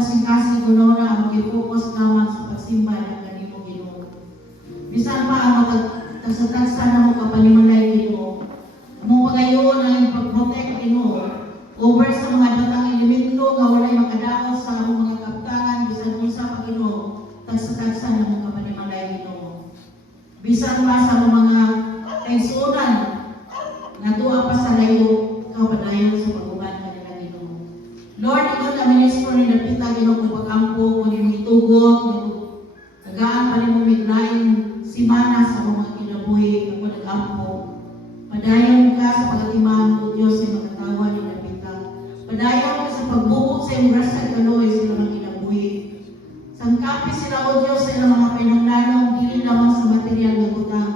kasing-kasing kuno na mag-focus naman sa pagsimba ng kanimo Ginoo. Bisan pa ang magtagsa na mo kapanimalay Ginoo. Mo pagayon ang pag-protect Ginoo over sa mga batang elemento nga walay makadaot sa among mga kaptangan bisan unsa pa Ginoo, tagsa na mo kapanimalay Ginoo. Bisan pa sa mga kaigsuonan nga tuwa pa sa layo kapadayon sa pag-uban kanila Ginoo. Lord, ikaw na ministro ni Dapita Ginoo kung pag-ampo kung imong itugot, tagaan pa rin mo midlain simana sa mga kinabuhi ako nag-ampo. Padayon ka sa pagatiman o Diyos sa magkatawa ni Dapita. Padayon ka sa pagbubog sa iyong grasya at kaloy sa ilang kinabuhi. Sangkapi sila o Diyos sa ilang mga pinanglanong, dili lamang sa material na butang,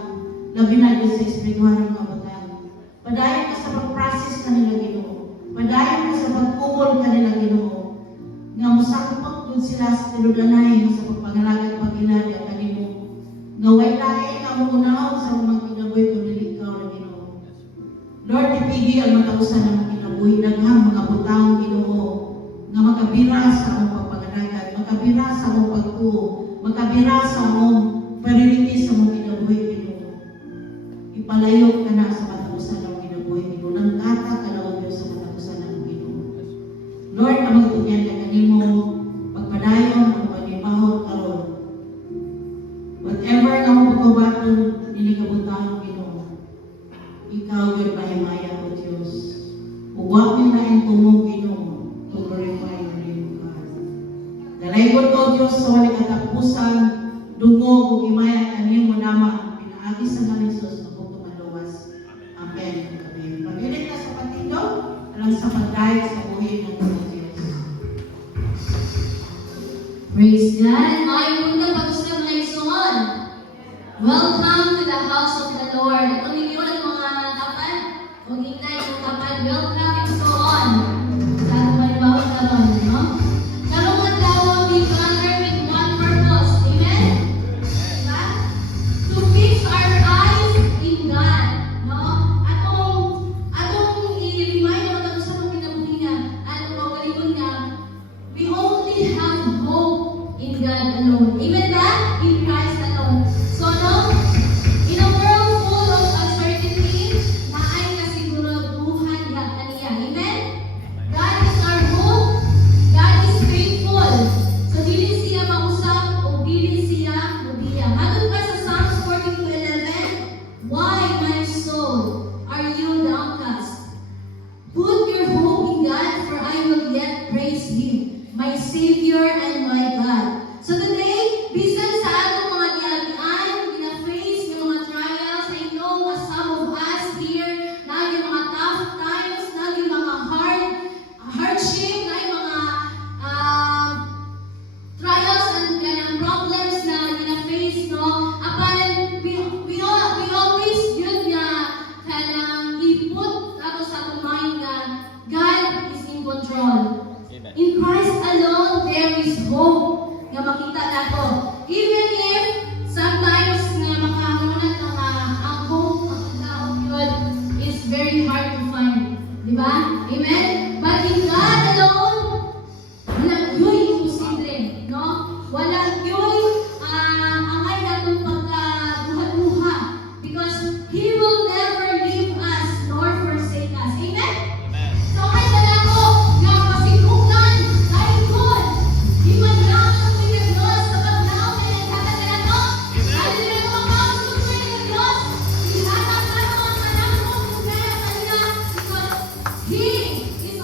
labi na Diyos sa espiritual ng mga butang. Padayon ka sa pag-process kanila Ginoo. Padayon ka sa pag-kumol kanila Ginoo. Nga musakupot dun sila sa tinudanay sa pagpangalagat pag-ilad at kanimo. Nga way lain nga mo unahon sa mga kinabuhi kung nilikaw na Ginoo. Lord, ipigi ang matausan ng mga kinabuhi, daghang mga butang Ginoo, nga makabira sa among pagpangalagat, makabira sa among pagtuo, makabira sa among priority sa among kinabuhi Ginoo. Ipalayok ka na sa matausan ng kinabuhi Ginoo. Nang kata ka na o Diyos sa matausan ng Ginoo. Lord, amang tunyan na kanimo, pagpadayon ang panimahon karon. Whatever nga mo pagkabaton, nilikabutang Ginoo. Ikaw yung mahimaya o Diyos. Huwag nila ang tumong Ginoo to glorify your name, God. Dalaygon ko Diyos sa walang katapusan, dungog o himaya kanimo nama ang pinaagi sa ng Jesus na kung tumaluwas. Amen. Amen. Pag-ulit na sa patindo, alang sa pagdahil sa buhay ng Diyos. Praise God. May muna pag-usap na isuon. Welcome to the house of the Lord. Kung ninyo ang mga kapad, kung hinay ang kapad, welcome isuon. Sa ating bawat karon, no? Karong nga tawag we gather with one purpose. Amen? Diba? To fix our eyes in God. No? Atong i-remind mo na sa mga kinabuhi nga, anong mawaligon nga, we only have hope in God alone. Amen ba? In Christ alone. So, no? In a world full of uncertainty, naay kasiguraduhan niya kaniya. Amen? God is our hope. God is faithful. So, dili siya mausap o dili siya mudiya. Matod pa sa Psalms 42:11, why, my soul, are you downcast? Put your hope in God, for I will yet praise Him, my Savior and my God. So today, bisan sa atong mga giagian, gina-face ng mga trials, I know nga some of us here, na yung mga tough times, na yung mga hardship, na yung mga trials and problems na gina-face, no? Apan, we always yun nga, kanang iput ato sa atong mind na God is in control. In Christ alone, there is hope nga makita nato. Even if sometimes nga makamunat nga ang hope ang God is very hard to find. Di ba? Amen? But in God alone, walang yo'y imposible. No? Walang yo'y angay natong pagkaduha-duha. Because He will never leave us nor forsake us. Amen? So, ay ko nga pasigukan dahil good. Di man lang ang pinaglos sa paglaw na nagkakasala ko. Dahil nila ko ang kausap ko ng Diyos. Ihatag na ang mga anak ko kung kaya kanila. Because He is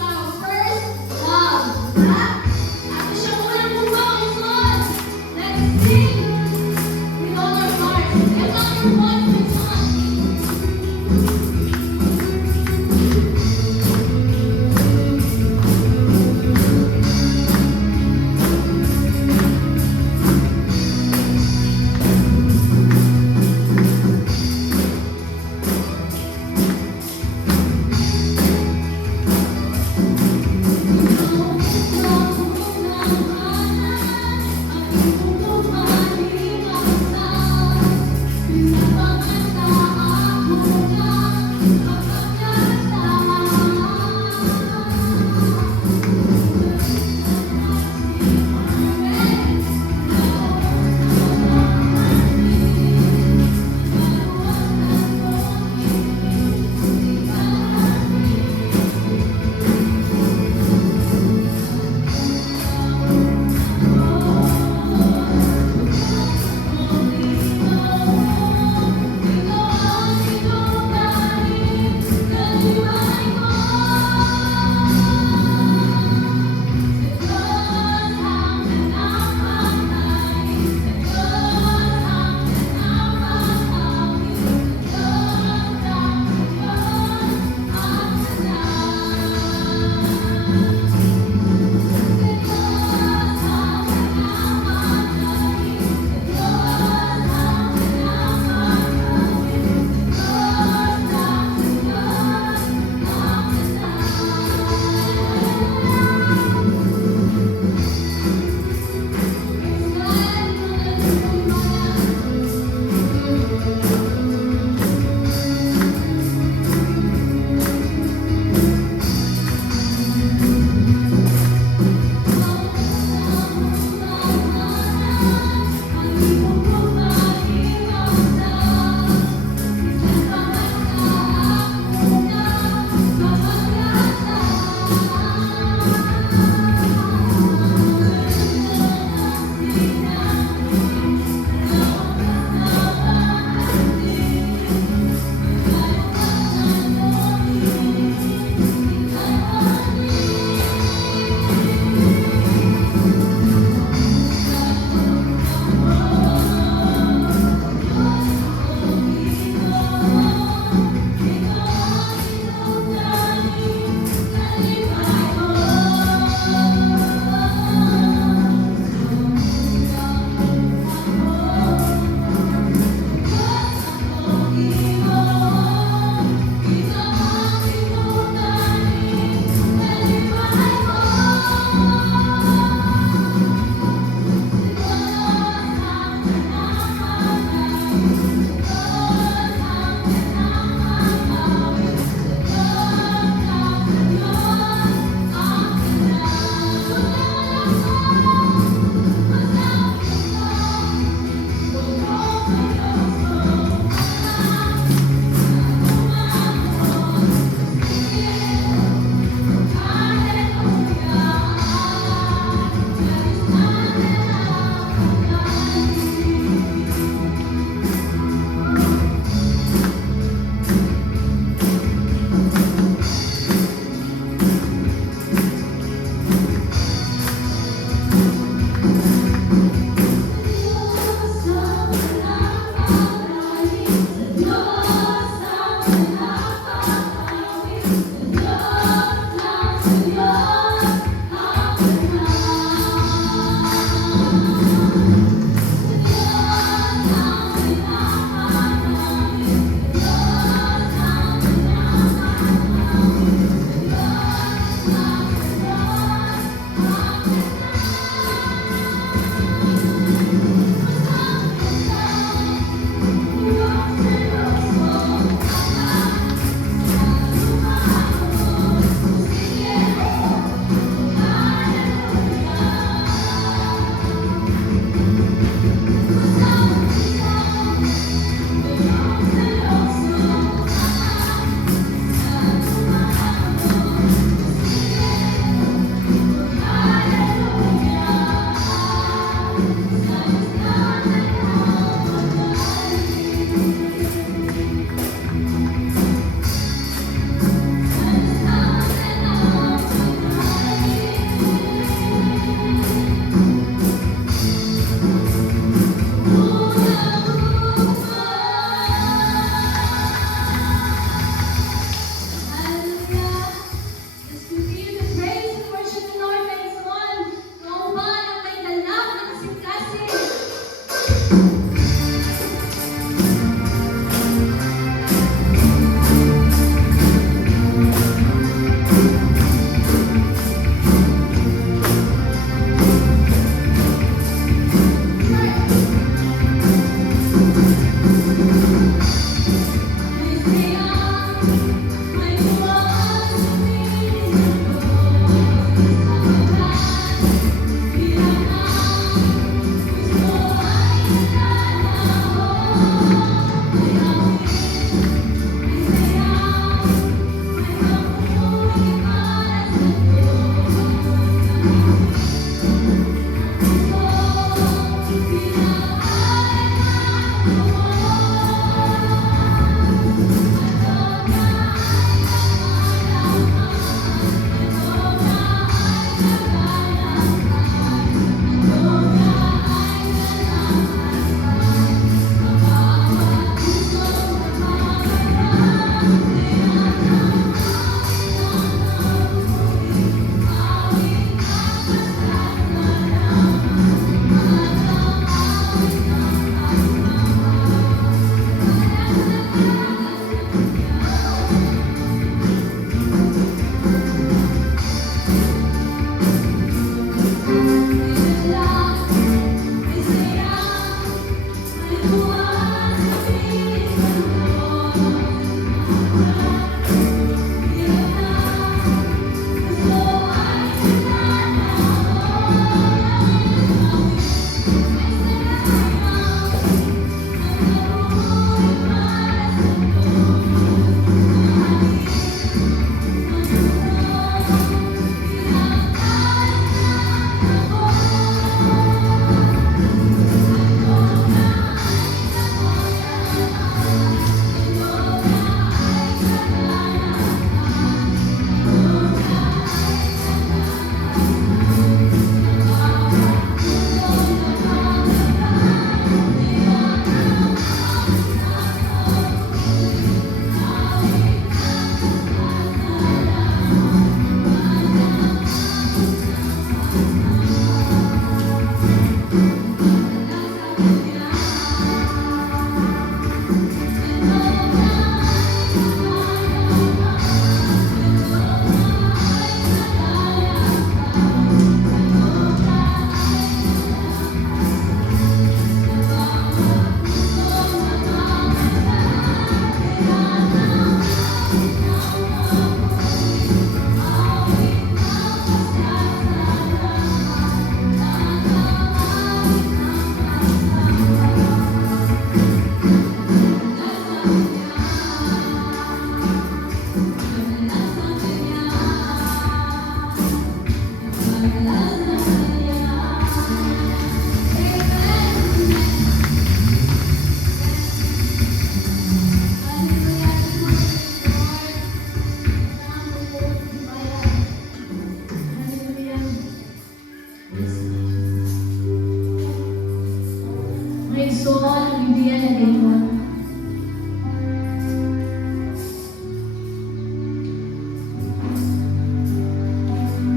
Benson Vivian Adegon.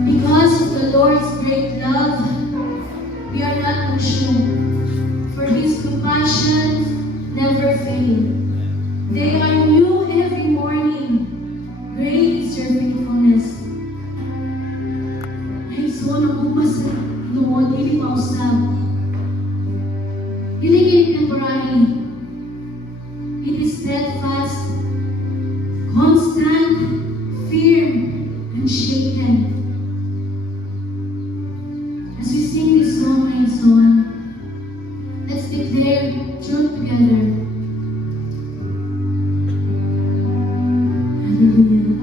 Because of the Lord's great love, we are not consumed, for His compassions never fail. They are new every morning. Great is your faithfulness. Ay, so nagbumas noon, hindi mausap. Hindi temporary. It is steadfast, constant, firm, unshaken. As we sing this song, my son, let's declare truth together. Hallelujah.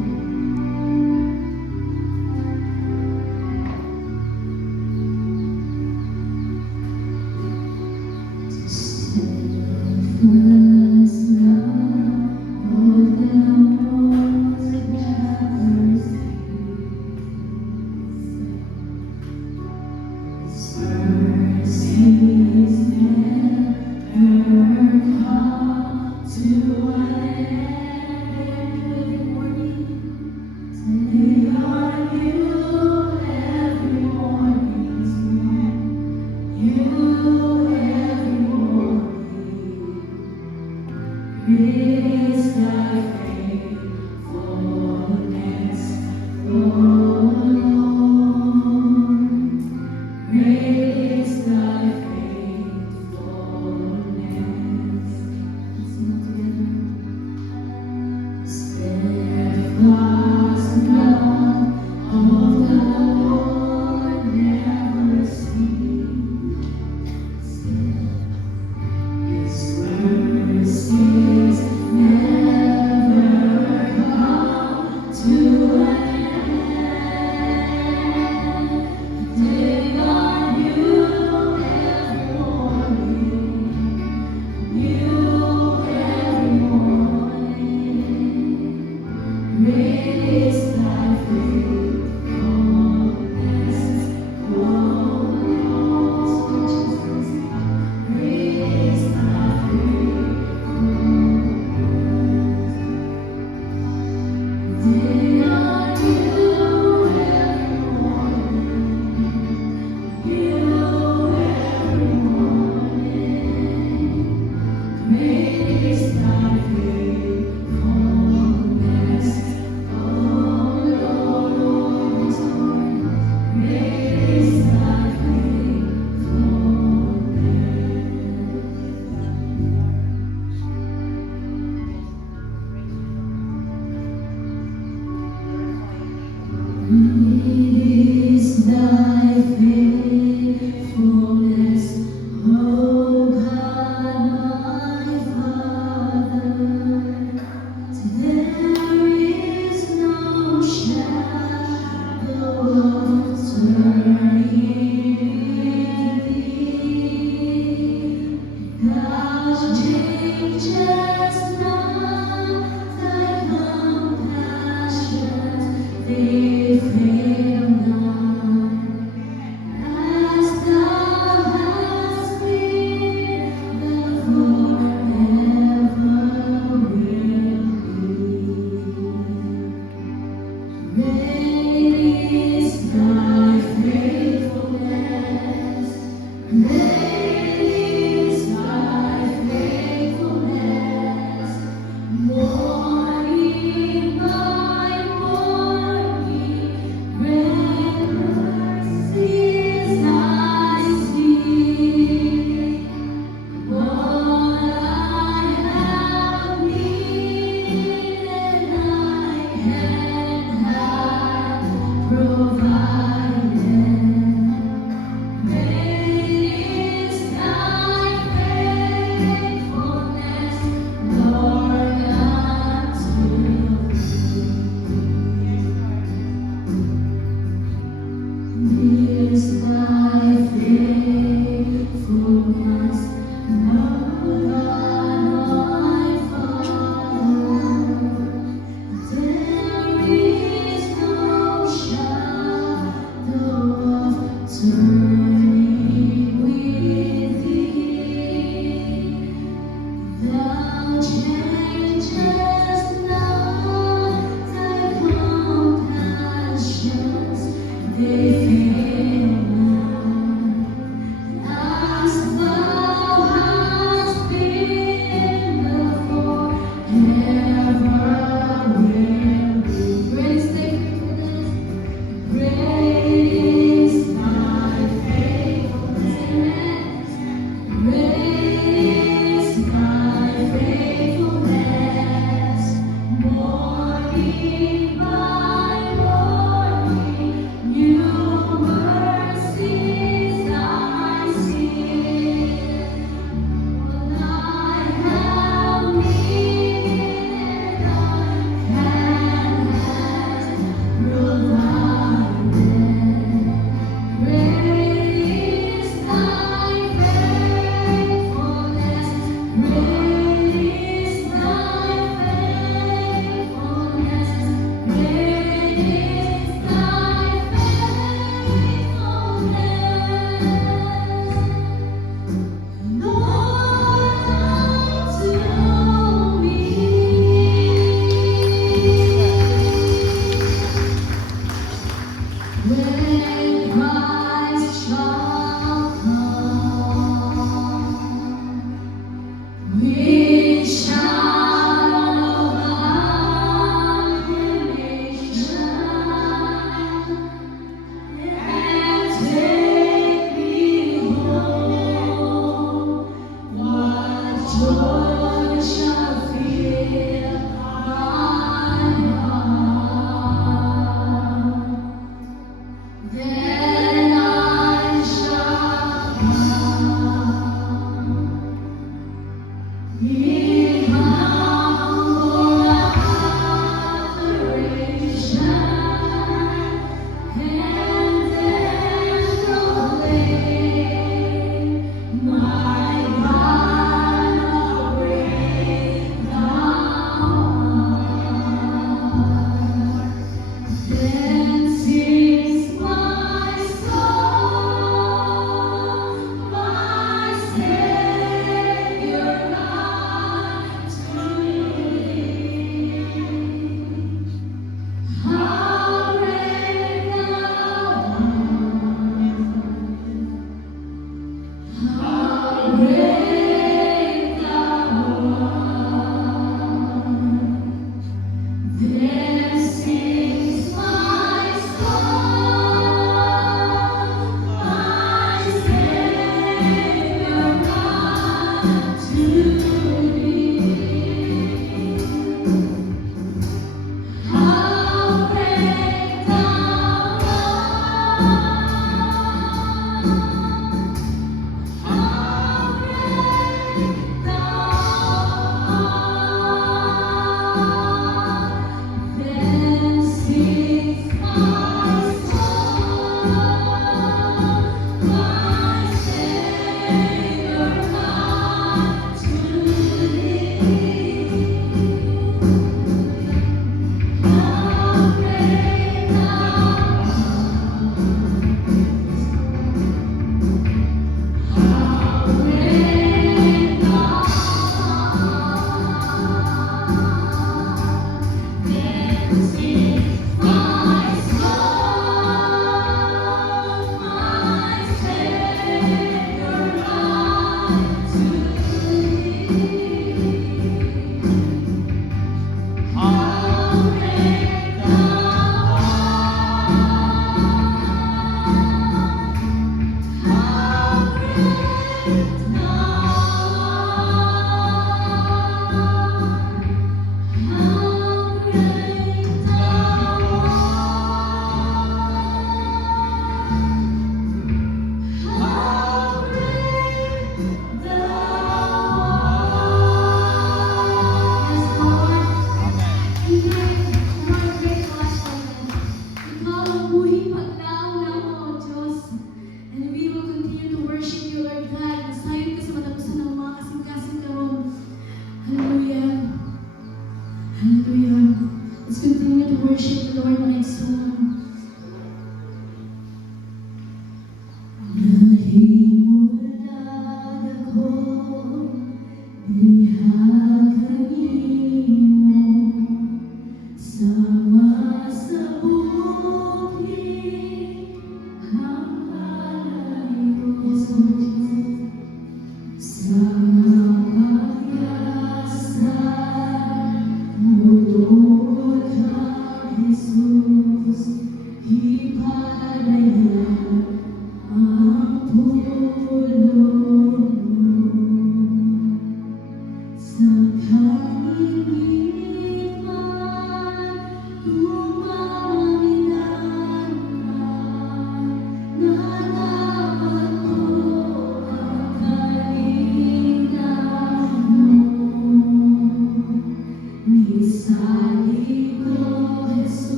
Praise thy faithfulness, O Lord. Praise thy faithfulness. Let's sing it together. Steadfast love of the Lord never ceases. His mercies never come to an end. They are new every morning, new every morning. Praise thy faithfulness, O Lord. Praise thy They are new every morning, new every morning. Praise thy faithfulness, O Lord. Praise thy It is thy faithfulness, O God, my Father. There is no shadow of turning in thee. Thou changest not, thy compassions, they fail not. As thou hast been, thou forever will be. Great is thy faithfulness. Great is thy faithfulness. Morning by morning, great mercies I see. All I have needed, thy hand hath provided. Great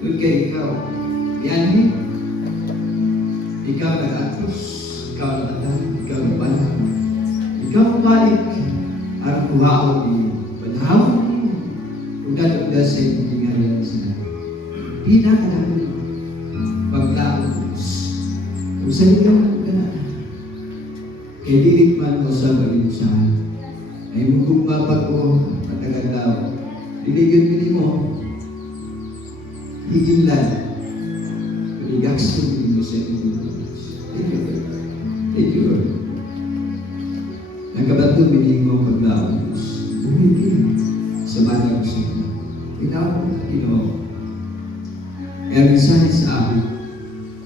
Doon kay ikaw. Yan ikaw nag-atos, ikaw nag-atal, ikaw nag-bala. Ikaw balik ang buhaon niyo. Panahon niyo. Kung natagda sa inyong tingalan sila. Pinakalaman paglaon Diyos. Kung sa ikaw nagkanan, kay dilit man mo sa pag-inusahan. Ay mong mapag mo, matagal daw. Diligyan mo, higilan. Iligaksin mo sa inyong Diyos. Thank you, Lord. Thank you, Lord. Nagkabato, binig mo paglaon Diyos. Umigil sa manang sa inyo. Tinawag mo na Ginoo. Kaya minsan sa amin,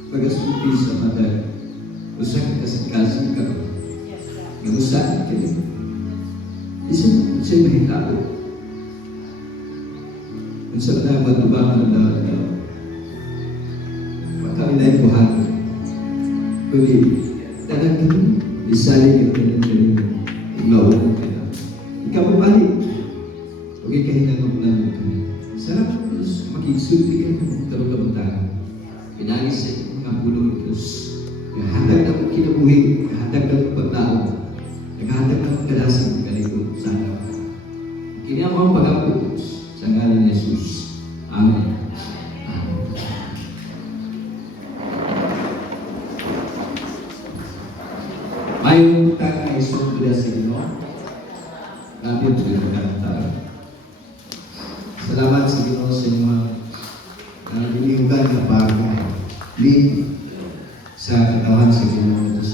pag-asulti sa mata, usak kasing ka. Nagusahan ka rin. Isa'y mahitabo. Kung saan na matubang ang daw. Kami na yung buhati. Kundi, talagang kami, isalin yung pinag-galing mo. Iglawan mo kayo. Ikaw mabalik. Huwag ikahinang magnamin kami. Sarap po, Diyos, makiksulti ka ng tarong-labutan. Pinagis sa inyong mga bulong ng Diyos. Nakahatag na mong kinabuhi, nakahatag na mong paglaon, nakahatag na mong kalasang kaligod sa akin. Kiniya mo ang pag-ampun, Diyos, sa ngalan ni Jesus. Amen. May utang na isang tuloy sa inyo. Lapit ko yung kanta. Salamat sa Ginoo sa inyo na biniyugan na pag-lead sa katawan sa Ginoo.